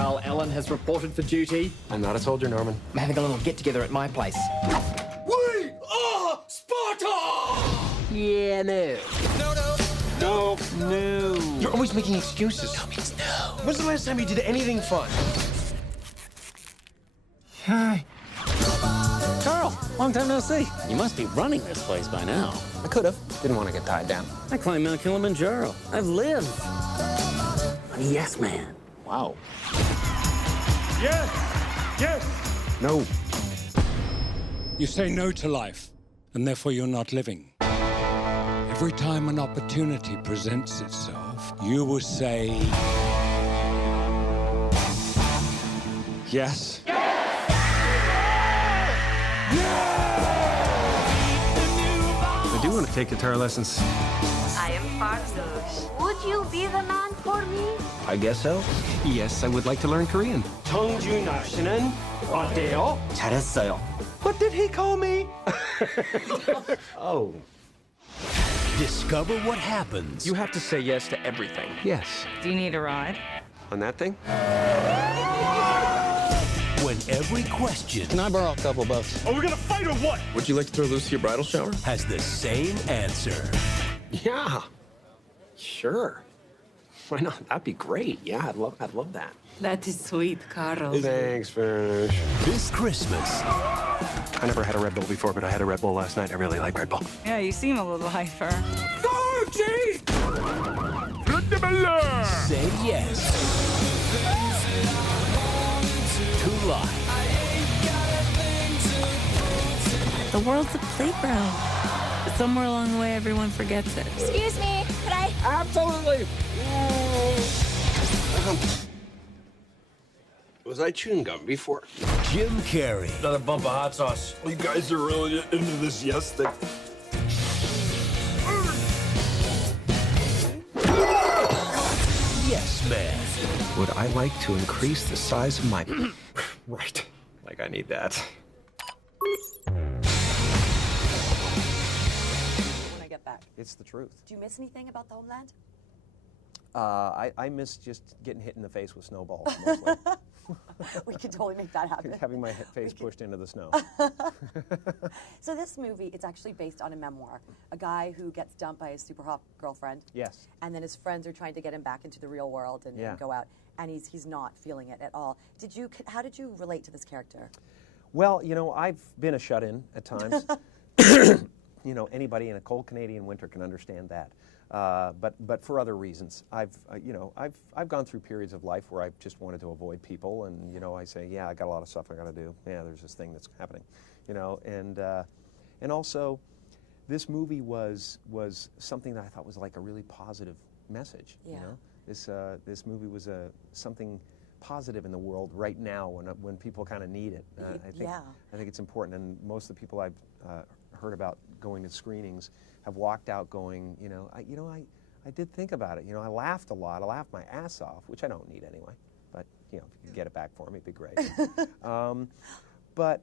Carl Allen has reported for duty. I'm not a soldier, Norman. I'm having a little get-together at my place. We are Sparta! Yeah, no. No. You're always making excuses. That means no. When's the last time you did anything fun? Hi. Carl, long time no see. You must be running this place by now. I could have. Didn't want to get tied down. I climbed Mount Kilimanjaro. I've lived. I'm a yes man. Wow. Yes! No. You say no to life, and therefore you're not living. Every time an opportunity presents itself, you will say... Yes. I do want to take guitar lessons. I am Farzush. Would you be the man for me? I guess so. Yes, I would like to learn Korean. 청준하시는 어때요? 잘했어요. What did he call me? Oh. Discover what happens. You have to say yes to everything. Yes. Do you need a ride? On that thing? When every question Can I borrow a couple bucks? Are we gonna fight or what? Would you like to throw Lucy a bridal shower? has the same answer. Yeah. Sure. Why not? That'd be great. Yeah, I'd love that. That is sweet, Carl. Thanks, Fish. This Christmas, I never had a Red Bull before, but I had a Red Bull last night. I really like Red Bull. Yeah, you seem a little hyper. say yes to life. The world's a playground. But somewhere along the way, everyone forgets it. Excuse me, could I? Absolutely. Was I chewing gum before? Jim Carrey, Another bump of hot sauce. You guys are really into this yes thing. yes man. Would I like to increase the size of my... Right. Like I need that. When I get back. It's the truth. Do you miss anything about the homeland? I miss just getting hit in the face with snowballs, mostly. We could totally make that happen. Having my face pushed into the snow. So this movie, it's actually based on a memoir. A guy who gets dumped by his super hot girlfriend. Yes. And then his friends are trying to get him back into the real world and go out. And he's not feeling it at all. How did you relate to this character? Well, you know, I've been a shut-in at times. You know, anybody in a cold Canadian winter can understand that. But for other reasons, I've gone through periods of life where I've just wanted to avoid people, and you know, I say, yeah, I got a lot of stuff I got to do. Yeah, there's this thing that's happening, you know, and also, this movie was something that I thought was like a really positive message. Yeah. You know, this movie was something positive in the world right now when people kind of need it. I think it's important, and most of the people I've heard about going to screenings have walked out going, I did think about it. You know, I laughed a lot. I laughed my ass off, which I don't need anyway. But you know, if you could get it back for me, it'd be great. But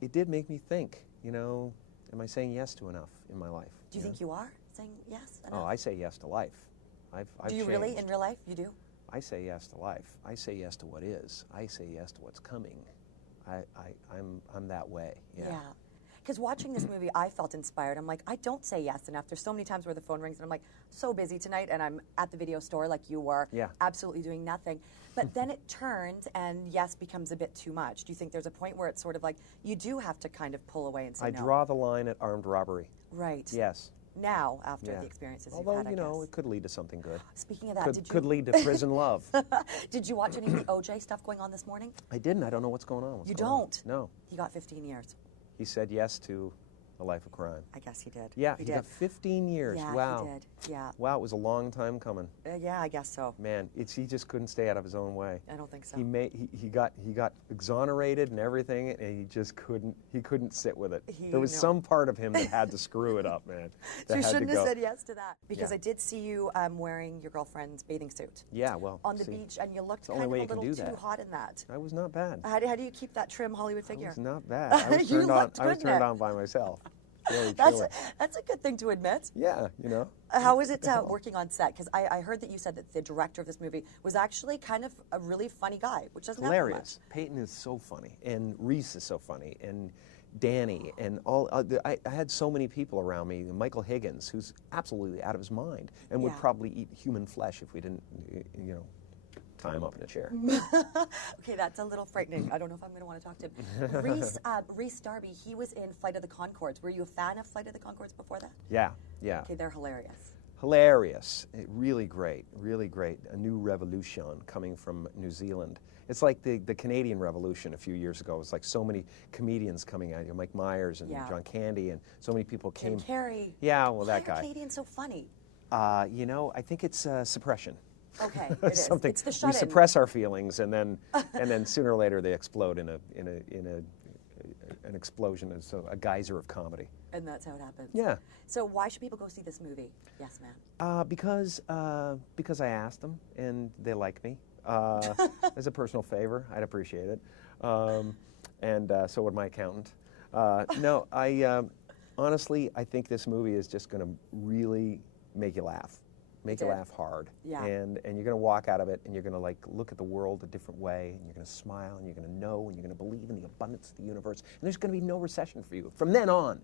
it did make me think. You know, am I saying yes to enough in my life? Do you think you are saying yes enough? Oh, I say yes to life. I've Do you changed. really in real life? You do? I say yes to life. I say yes to what is. I say yes to what's coming. I'm that way. Yeah. Because watching this movie, I felt inspired. I'm like, I don't say yes enough. There's so many times where the phone rings and I'm like, so busy tonight, and I'm at the video store like you were, absolutely doing nothing. But then it turns and yes becomes a bit too much. Do you think there's a point where it's sort of like, you do have to kind of pull away and say no? I draw the line at armed robbery. Right. Yes. Now, after the experiences Although, you've had, you know, guess. it could lead to something good. Speaking of that, could lead to prison love. Did you watch any of the OJ stuff going on this morning? I didn't. I don't know what's going on. You don't? No. He got 15 years. He said yes to a life of crime. I guess he did. Yeah, he got 15 years. Yeah, wow. he did. Yeah. Wow, it was a long time coming. Yeah, I guess so. Man, he just couldn't stay out of his own way. I don't think so. He got exonerated and everything, and he just couldn't sit with it. There was no. some part of him that had to screw it up, man. So you shouldn't have said yes to that. Because I did see you wearing your girlfriend's bathing suit. Yeah, well, on the beach, and you looked kind only of way a you can little do too that. hot in that. I was not bad. How do you keep that trim Hollywood figure? I was not bad. I was turned on by myself. Really, That's truly. that's a good thing to admit. Yeah, you know. How was it working on set? Because I heard that you said that the director of this movie was actually kind of a really funny guy, which doesn't happen much. Hilarious. Peyton is so funny, and Reese is so funny, and Danny, and all. I had so many people around me. Michael Higgins, who's absolutely out of his mind, and would Yeah. probably eat human flesh if we didn't, you know, tie him up in a chair. Okay, that's a little frightening. I don't know if I'm going to want to talk to him. Reese Darby, he was in Flight of the Conchords. Were you a fan of Flight of the Conchords before that? Yeah, yeah. Okay, they're hilarious. Hilarious. Really great, really great. A new revolution coming from New Zealand. It's like the Canadian Revolution a few years ago. It's like so many comedians coming out. You know, Mike Myers and Yeah. John Candy, and so many people came. Carrey. Yeah, well, Why that are guy. Canadians so funny? You know, I think it's suppression. Okay, it is. Something It's the we shut-in. suppress our feelings, and then sooner or later they explode in an explosion, so a geyser of comedy. And that's how it happens. Yeah. So why should people go see this movie? Yes, ma'am. Because I asked them, and they like me. As a personal favor, I'd appreciate it. And so would my accountant. No, honestly, I think this movie is just going to really make you laugh. Make you laugh hard. Yeah. And you're going to walk out of it, and you're going to like look at the world a different way, and you're going to smile, and you're going to know, and you're going to believe in the abundance of the universe, and there's going to be no recession for you from then on.